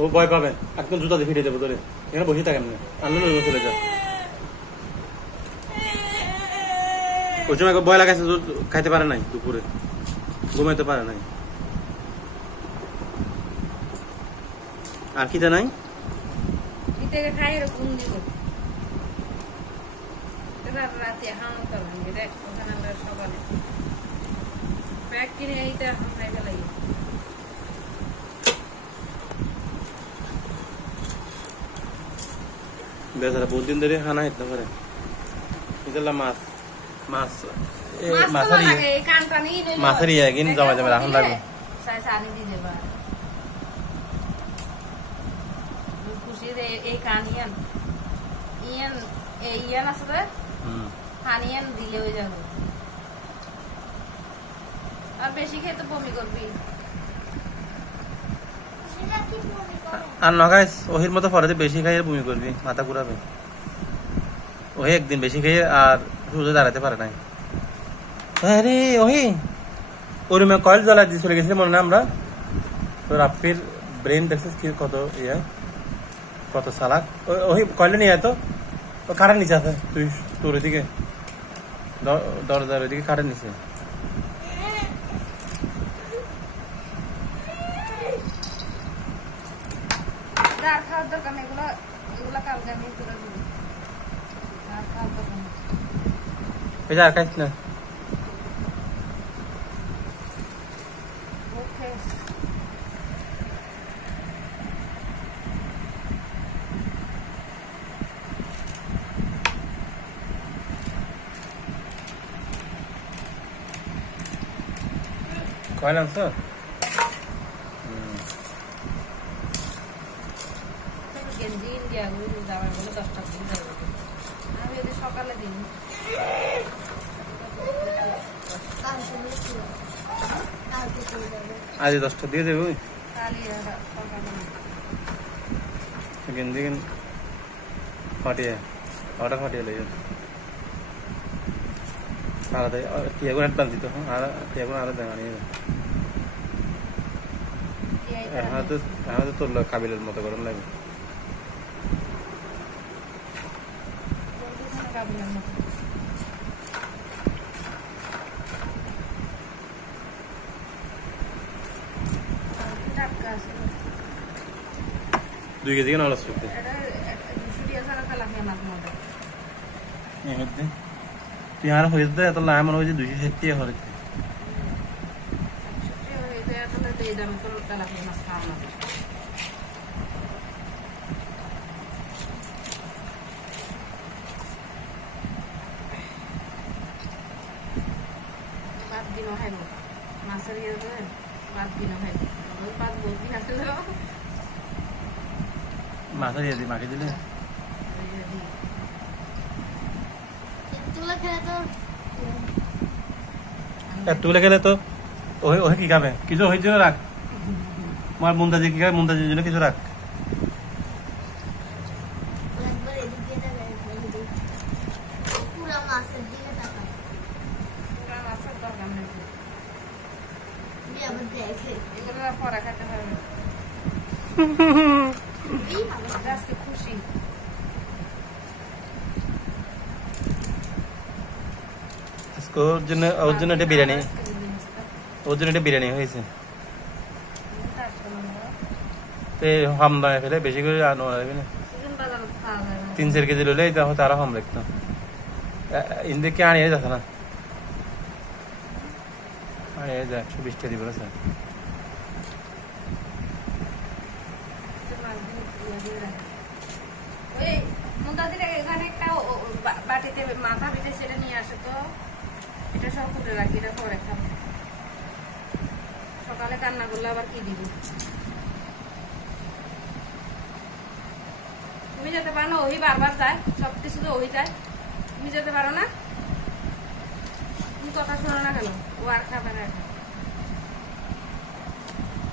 ও ভয় পাবে, একদম জুতা দিয়ে ফিরে দেবো তোরে। এখানে বসে থাকেন না, আনলে চলে যা। ওই সময় ভয় লাগাইছে, খাইতে পারে নাই, দুপুরে ঘুমাইতে পারে নাই। আর কি জানাই রাতে হামতা ভাঙে দেখ ওখানে আমরা সকালে প্যাক কিনে এইটা হামতাই ফেলাই। বেচারা বহুত দিন ধরে খানা খেতে পারে। মাছ মাছ মাছের ইয়ে কিন জমা জমা রাখুন লাগবে। এই কান ইয়ান ইয়ান ইয়ান আছে তো হানিয়ান দিলে হয়ে যাবে। আর বেশি খেয়ে তো বমি করবি। আর না খাইস ওহির মতো ফরাতে বেশি খাইয়ে বমি করবি, মাথা ঘুরাবে। ওহি একদিন বেশি খেয়ে আর সুযোগ দাঁড়াতে পারে নাই। আরে ওহি ওর রুমে কয়েল জ্বালা দিয়ে চলে গেছি মনে না আমরা। তো রাফির ব্রেন দেখছিস কি কত ইয়ে, কত সালাক। ওহি কয়েলে নিয়ে তো কারের নিচে আছে, তুই তোর ওইদিকে দরজার ওইদিকে কারের নিচে। খাওয়ার দরকার নেই, এগুলো এগুলো কালকে আমি তুলে দেবো। আর খাওয়ার দরকার নেই, এই যে আর খাইস না। কয়লা আনছো? আমি যদি সকালে দিন আজ 10টা দিয়ে দেবো। গেঞ্জি ফাটিয়ে ওটা ফাটিয়ে লেগে আলাদা টিয়াগুন অ্যাডভান্স দিত। আর টিয়াগুন আলাদা আনিয়ে এখন তো তোর কাবিলের মতো গরম লাগবে। দুই কেজি কেন আলাদা করতে তুই আর হয়ে যেত এত লাভ মনে হয়েছে 260 হয়েছে। মাছের ইয়ে বাদ দিন হয় বাদ বহুত দিন আসলে মাছের ইয়ে দিয়ে মাকে দিলে তুলে খেলে তো ওই কি খাবে কিছু হয়েছে রাখ। আমার মুন্দাজি কি খাবে, মুন্দাজির জন্য কিছু রাখ। পরে খাইতে পারবে খুশি। ওর জন্য এটা বিরিয়ানি, ওর জন্য এটা বিরিয়ানি হয়েছে। হামদা ফেলে বেশি করে লাগবে না, 3-4 কেজি লইলে হয়তো আরো হাম লাগতো। ইন্দিকে আনিয়ে যাচ্ছে না, আনিয়ে যায় 120 টাকা দিব স্যার। এখানে একটা বাটিতে মাথা ভেজে সেটা নিয়ে আসে তো এটা সব করে রাখি, এটা পরে খাবো। সকালে কান্না করলে আবার কি দিবি? তুমি যেতে পারো না, ওই বারবার যায়, সবকিছু তো ওই যায়, তুমি যেতে পারো না? তুমি কথা শোনো না কেন? ও আর খাবে না।